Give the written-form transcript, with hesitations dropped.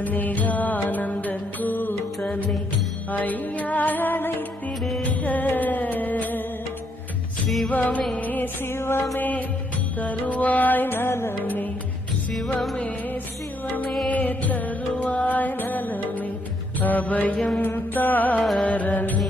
ஈசனே ஆனந்த கூத்தனே ஐயா அழைத்திடுக. சிவமே சிவமே தருவாய் நலமே, சிவமே சிவமே தருவாய் நலமே, அபயம் தாரணி.